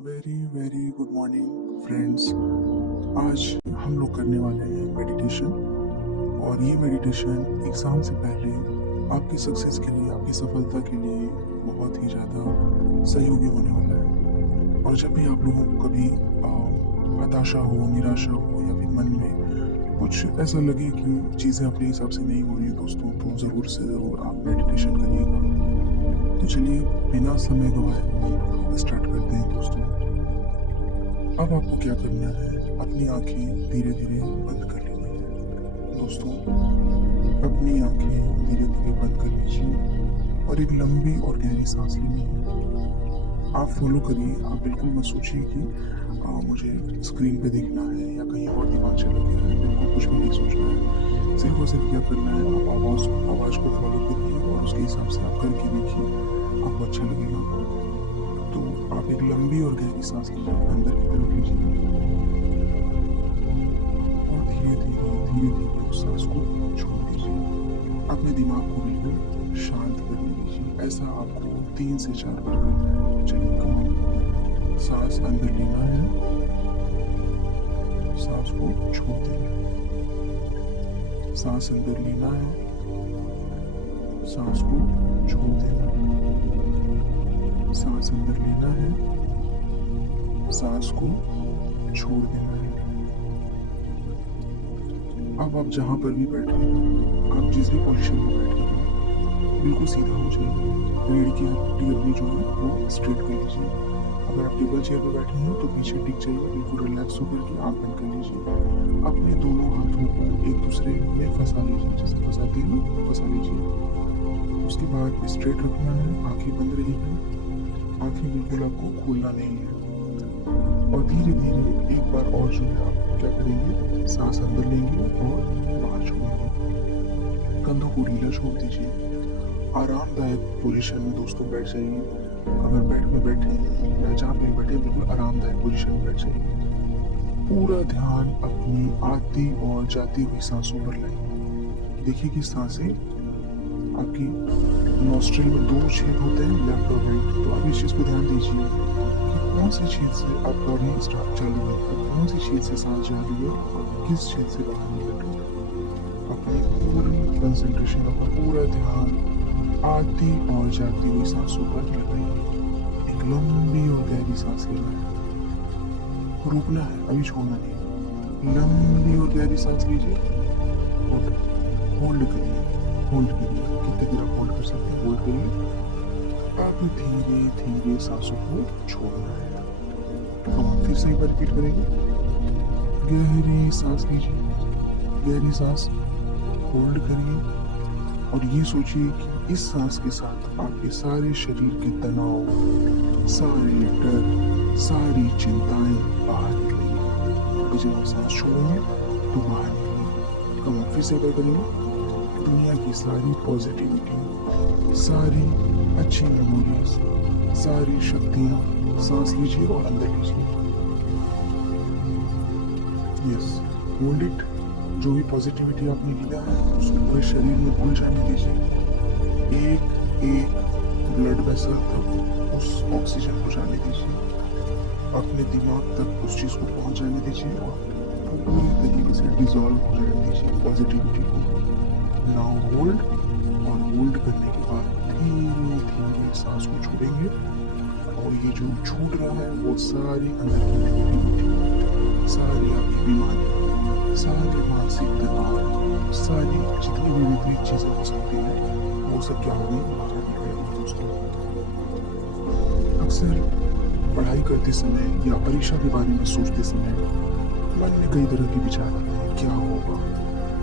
Very very good morning friends. आज हम लोग करने वाले हैं मेडिटेशन। और ये मेडिटेशन एग्ज़ाम से पहले आपकी सक्सेस के लिए, आपकी सफलता के लिए बहुत ही ज़्यादा सहयोगी होने वाला है। और जब भी आप लोगों को कभी हताशा हो, निराशा हो या फिर मन में कुछ ऐसा लगे कि चीज़ें अपने हिसाब से नहीं हो रही दोस्तों, तो ज़रूर से ज़रूर आप मेडिटेशन करिएगा। तो चलिए बिना समय गवाए स्टार्ट करते हैं दोस्तों। अब आपको क्या करना है, अपनी आंखें धीरे धीरे बंद कर लेनी है दोस्तों। अपनी आंखें धीरे धीरे बंद कर लीजिए और एक लंबी और गहरी सांस लेनी है। आप फॉलो करिए, आप बिल्कुल मत सोचिए कि मुझे स्क्रीन पे देखना है या कहीं और दिमाग चला गया है। बिल्कुल कुछ भी नहीं सोचना है। सिर्फ और सिर्फ क्या करना है, आप आवाज़ को फॉलो करिए और उसके हिसाब से आप करके देखिए, आपको अच्छा लगेगा। तो आप एक लंबी और गहरी सांस लीजिए, अंदर की तरफ लीजिए और धीरे धीरे उस सांस को छोड़ दीजिए। अपने दिमाग को बिल्कुल शांत करने दीजिए। ऐसा आपको 3 से 4 बार करना है। चलिए कमाल। सांस अंदर लेना है, सांस को छोड़ देना है। सांस अंदर लेना है, सांस को छोड़ देना है। सांस अंदर लेना है, सांस को छोड़ देना है। अब आप जहां पर भी बैठे हैं, आप जिस भी पोजीशन में बैठे हैं, बिल्कुल सीधा हो जाइए। रीढ़ की हड्डी अपनी जो है वो स्ट्रेट कर लीजिए। अगर आप टेबल चेयर पर बैठे हैं तो पीछे टिक जाइए, बिल्कुल रिलैक्स होकर के आँख बंद कर लीजिए। अपने दोनों हाथों को एक दूसरे में फंसा लीजिए, जैसे फंसाते हैं ना, फंसा लीजिए। उसके बाद स्ट्रेट रखना है, आंखें बंद रहेगी। आंखें बिल्कुल आपको खोलना नहीं है। और धीरे धीरे एक बार और जो है आप क्या करेंगे, सांस अंदर लेंगे और बाहर छोड़ेंगे। कंधों को ढीला छोड़ दीजिए। आरामदायक पोजीशन में दोस्तों बैठ जाइए। अगर बेड में बैठे हैं या जहाँ पे बैठे, बिल्कुल आरामदायक पोजीशन में बैठ जाइए। पूरा ध्यान अपनी आती और जाती हुई सांसों पर लाइए। देखिए कि सांसें आपकी नॉस्ट्रिल में 2 छेद होते हैं, लेफ्ट और राइट। तो आप इस चीज़ पर ध्यान दीजिए कि कौन सी छेद से आपका अभी स्टार्ट चालू है, कौन सी छेद से सांस जा रही है और किस छेद से बाहर निकल रही है। अपनी पूरी कंसंट्रेशन, अपना पूरा ध्यान आती और जाती हुई सांसों पर लगाइए। एक लंबी और गहरी सांस लेना है, रुकना है, अभी छोड़ना नहीं। लंबी और गहरी सांस लीजिए, होल्ड करिए, होल्ड करिए। कितने देर आप होल्ड कर सकते हैं, होल्ड करिए। अब धीरे धीरे सांसों को छोड़ना है। तो हम फिर से एक बार रिपीट करेंगे। गहरी सांस लीजिए, गहरी सांस होल्ड करिए और ये सोचिए कि इस सांस के साथ आपके सारे शरीर के तनाव, सारे डर, सारी चिंताएं बाहर निकलेंगी। जब आप सांस छोड़ेंगे तो बाहर निकलेंगे। हम फिर से एक बार करेंगे। दुनिया की सारी पॉजिटिविटी, सारी अच्छी मेमोरीज, सारी शक्तियाँ सांस लीजिए और अंदर लीजिए। Yes, hold it. जो भी पॉजिटिविटी आपने लिया है उसको पूरे शरीर में घुल जाने दीजिए। एक एक ब्लड वेसल तक उस ऑक्सीजन को जाने दीजिए। अपने दिमाग तक उस चीज़ को पहुंच जाने दीजिए और पूरी तरीके से डिजॉल्व हो जाने दीजिए पॉजिटिविटी को। नाउ होल्ड, और होल्ड करने के बाद धीरे धीरे सांस को छोड़ेंगे और ये जो छूट रहा है वो सारी अंदर की नेगेटिविटी, सारी आपकी बीमारी, सारे मानसिक तनाव, सारी जितनी भी विपरीत चीजें हो सकती हैं वो सब क्या होगी, बाहर निकलेगी दोस्तों। अक्सर पढ़ाई करते समय या परीक्षा के बारे में सोचते समय मन में कई तरह के विचार आते हैं। क्या होगा,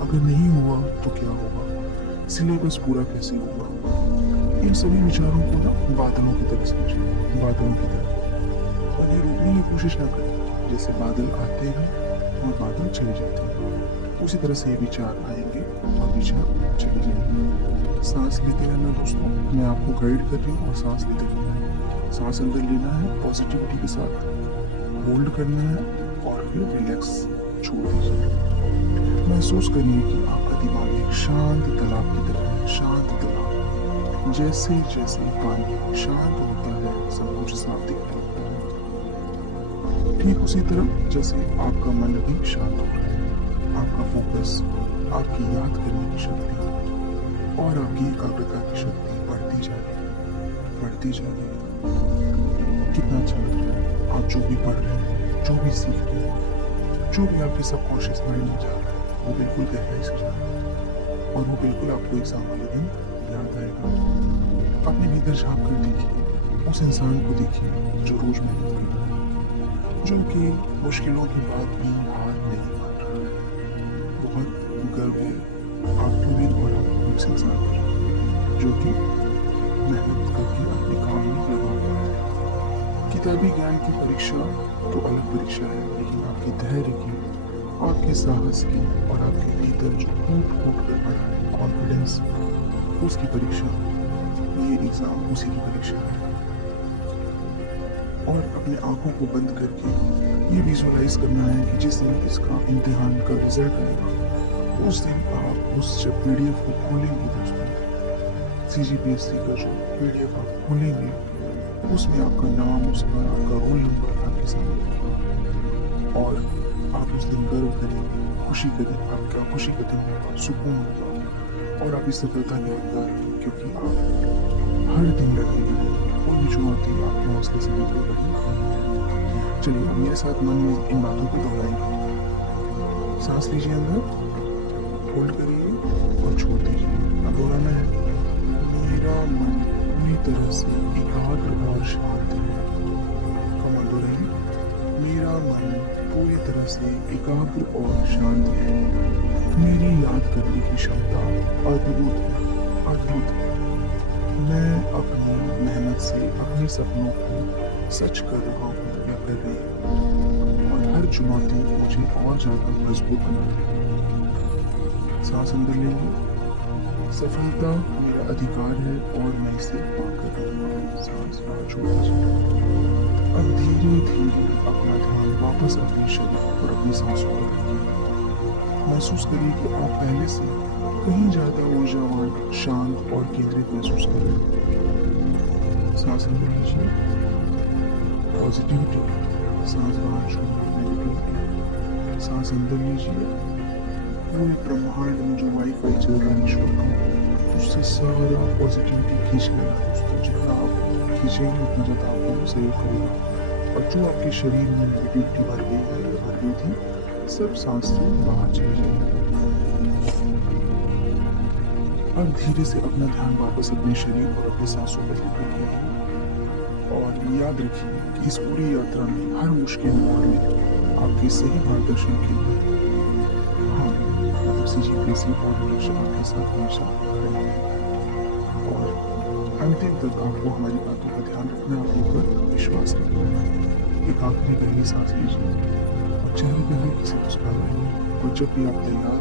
अगर नहीं हुआ तो क्या होगा, सिलेबस पूरा कैसे होगा। इन सभी विचारों को ना बादलों की तरह समझिए, बादलों की तरह। उन्हें रोकने की कोशिश ना करें। जैसे बादल आते हैं और बादल चले जाते हैं, उसी तरह से ये विचार आएंगे और विचार चले जाएंगे। सांस लेते रहना दोस्तों, मैं आपको गाइड कर रही हूँ और सांस लेते रहना है। सांस अंदर लेना है पॉजिटिविटी के साथ, होल्ड करना है और फिर रिलैक्स छोड़ दीजिए। महसूस करिए कि आपका दिमाग एक शांत तालाब की तरह है, शांत तालाब। जैसे जैसे पानी शांत होता है, सब कुछ साफ दिखने लगता है। ठीक उसी तरह जैसे आपका मन अभी शांत हो रहा है, आपका फोकस, आपकी याद करने की शक्ति और आपकी एकाग्रता की शक्ति बढ़ती जा रही है, बढ़ती जा रही है। कितना अच्छा लग रहा है। आप जो भी पढ़ रहे हैं, जो भी सीख रहे हैं, जो भी आपके सबकॉन्शियस माइंड में जा रहा है, वो बिल्कुल गहराई से जा रहा है और वो बिल्कुल आपको एग्जाम वाले दिन याद आएगा। अपने भीतर झांक कर देखिए, उस इंसान को देखिए जो रोज मेहनत कर रहा है, जो कि मुश्किलों के बाद भी हार नहीं मान रहा है। बहुत गर्व है आपके भी और आपको उस इंसान पर जो कि मेहनत करके अपने काम में लगा हुआ है। किताबी ज्ञान की परीक्षा तो अलग परीक्षा है, लेकिन आपके धैर्य की, आपके साहस की और आपके भीतर जो फूट फूट कर पड़ा है कॉन्फिडेंस, उसकी परीक्षा, ये एग्जाम उसी की परीक्षा है। और अपने आंखों को बंद करके ये विजुअलाइज करना है कि जिस दिन इसका इम्तिहान का रिजल्ट आएगा, उस दिन आप उस जब पीडीएफ को खोलेंगे दोस्तों, सीजीपीएससी का जो पीडीएफ आप खोलेंगे, उसमें आपका नाम, उसमें आपका रोल नंबर आपके सामने होगा और आप उस दिन गर्व करेंगे, खुशी करेंगे, आपका खुशी का दिन होगा, सुकून होगा और आप इस सफलता के हकदार हैं, क्योंकि आप हर दिन लड़ाई लड़ेंगे, कोई भी चुनौती आपके हौसले से बिल्कुल बढ़ेगी। चलिए मेरे साथ मन में इन बातों को दोहराएंगे। सांस लीजिए अंदर, होल्ड करिए और छोड़ दीजिए। अब दोहराना है, मेरा मन पूरी तरह से एकाग्र और शांत है। कमांड दोहराइए, मेरा मन पूरी तरह से एकाग्र और शांत है। मेरी याद करने की क्षमता अद्भुत है, अद्भुत है। मैं अपनी मेहनत से अपने सपनों को सच कर रहा हूँ या कर रही हूँ और हर चुनौती मुझे और ज्यादा मजबूत बनाती है। सांस अंदर लेंगे, सफलता मेरा अधिकार है और मैं इसे पाकर रहूंगा। सांस बाहर छोड़ दीजिए। अब धीरे धीरे अपना ध्यान वापस अपने शरीर और अपनी सांसों पर रखिए। महसूस करिए कि आप पहले से कहीं ज्यादा ऊर्जावान, शांत और केंद्रित महसूस कर रहे हैं। सांस अंदर लीजिए, पॉजिटिविटी, सांस बाहर छोड़िए, नेगेटिविटी। सांस अंदर लीजिए, पूरे ब्रह्मांड में जो वाईफाई चल रहा है ईश्वर का, उससे सारा पॉजिटिविटी खींच लेना दोस्तों। जितना आप खींचेंगे उतना ज़्यादा आपको सहयोग करेगा और जो आपके शरीर में नेगेटिविटी भर गई है या भर गई थी, सब सांस से बाहर चली जाएगी। अब धीरे से अपना ध्यान वापस अपने शरीर और अपने सांसों पर लेकर के आइए और याद रखिए कि इस पूरी यात्रा में हर मुश्किल मोड़ में आपके सही मार्गदर्शन के लिए सीजीपीएससी और हमेशा आपके साथ हमेशा खड़े हैं और अंतिम तक आपको हमारी बातों का ध्यान रखना है, अपने ऊपर विश्वास रखना है। एक आखिरी गहरी सांस लीजिए और चेहरे पे हल्की सी मुस्कान आइए और जब भी आप तैयार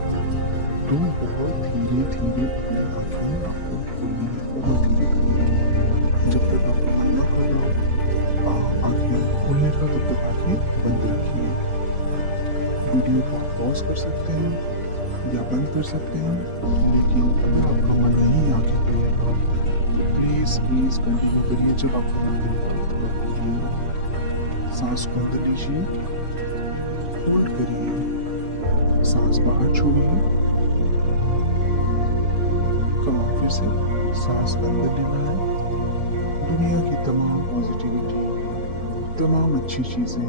तो बहुत धीरे धीरे अपनी आंखें आपको खोलनी है, बहुत धीरे धीरे। जब तक आपको मन न कर रहा हो आंखें खोलने का, तब तक आंखें बंद रखिए। वीडियो को पॉज कर सकते हैं या बंद कर सकते हैं, लेकिन अगर आपका मन नहीं आंखें खोलेगा, प्लीज प्लीज कंटिन्यू करिए। जब आपका मन करेगा सांस को अंदर लीजिए, होल्ड करिए, सांस बाहर छोड़िए, कमाओ फिर से सांस अंदर लेना है। दुनिया की तमाम पॉजिटिविटी, तमाम अच्छी चीजें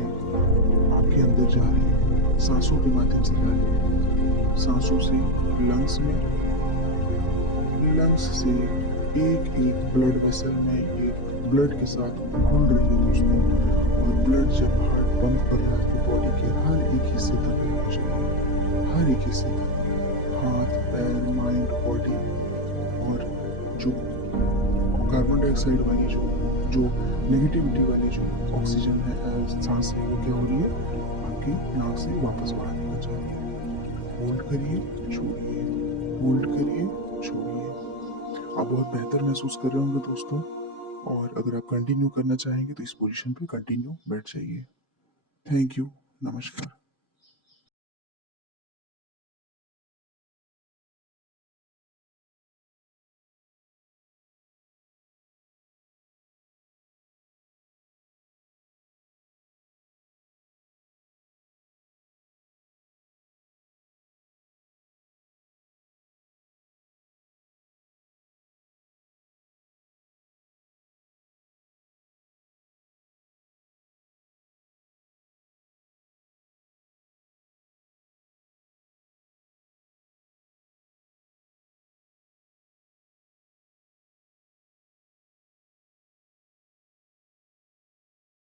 आपके अंदर जा रही हैं, सांसों के माध्यम से जा रही हैं। सांसों से लंग्स में, लंग्स से एक एक ब्लड वेसल में एक ब्लड के साथ घुल रही है दोस्तों। और ब्लड जब हार्ट पंप कर रहा है तो बॉडी के हर एक हिस्से तक रहना चाहिए, हर एक हिस्से तक, हाथ, पैर, माइंड, बॉडी। और जो कार्बन डाइऑक्साइड वाली जो नेगेटिविटी वाली जो ऑक्सीजन है, सांस है, वो क्या हो रही है आपकी नाक से वापस बाहर निकल जा रही है। होल्ड करिए, छोड़िए, होल्ड करिए, छोड़िए। आप बहुत बेहतर महसूस कर रहे होंगे दोस्तों और अगर आप कंटिन्यू करना चाहेंगे तो इस पोजीशन पे कंटिन्यू बैठ जाइए। थैंक यू, नमस्कार।